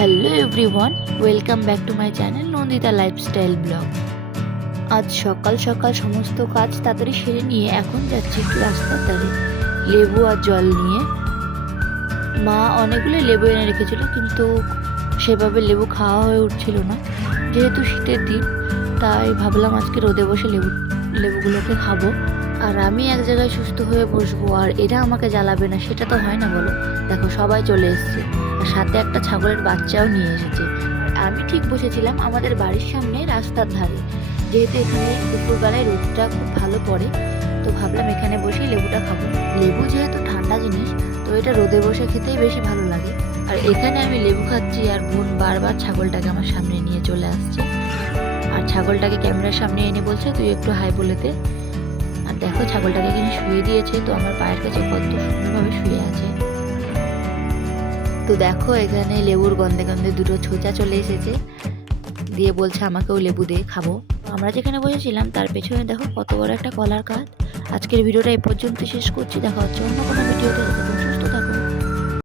Hello everyone, welcome back to my channel Nandita lifestyle blog. আজ সকাল সকাল সমস্ত কাজ তাড়াতাড়ি সেরে নিয়ে এখন যাচ্ছি একটু রাস্তার ধারে লেবু আর জল নিয়ে। মা অনেকগুলো লেবু এনে রেখেছিল, কিন্তু সেভাবে লেবু খাওয়া হয়ে উঠছিল না। যেহেতু শীতের দিন, তাই ভাবলাম আজকে রোদে বসে লেবুগুলোকে খাবো। আর আমি এক জায়গায় সুস্থ হয়ে বসবো আর এরা আমাকে জ্বালাবে না, সেটা তো হয় না বলো। দেখো সবাই চলে এসছে, আর সাথে একটা ছাগলের বাচ্চাও নিয়ে এসেছে। আর আমি ঠিক বসেছিলাম আমাদের বাড়ির সামনে রাস্তার ধারে, যেহেতু এখানে দুপুরবেলায় রোদটা খুব ভালো পড়ে, তো ভাবলাম এখানে বসেই লেবুটা খাবো। লেবু যেহেতু ঠান্ডা জিনিস, তো এটা রোদে বসে খেতেই বেশি ভালো লাগে। আর এখানে আমি লেবু খাচ্ছি আর বোন বারবার ছাগলটাকে আমার সামনে নিয়ে চলে আসছে, আর ছাগলটাকে ক্যামেরার সামনে এনে বলছে তুই একটু হাই বলে দে। আর দেখো ছাগলটাকে এখানে শুয়ে দিয়েছে, তো আমার পায়ের কাছে কত সুন্দরভাবে শুয়ে আছে। তো দেখো এখানে লেবুর গন্ধে গন্ধে দুটো ছোচা চলে এসেছে, দিয়ে বলছে আমাকেও লেবু দিয়ে খাবো। আমরা যেখানে বসেছিলাম তার পেছনে দেখো কত বড় একটা কলার গাছ। আজকের ভিডিওটা এই পর্যন্ত শেষ করছি, দেখা হচ্ছে অন্য কোনো ভিডিওতে।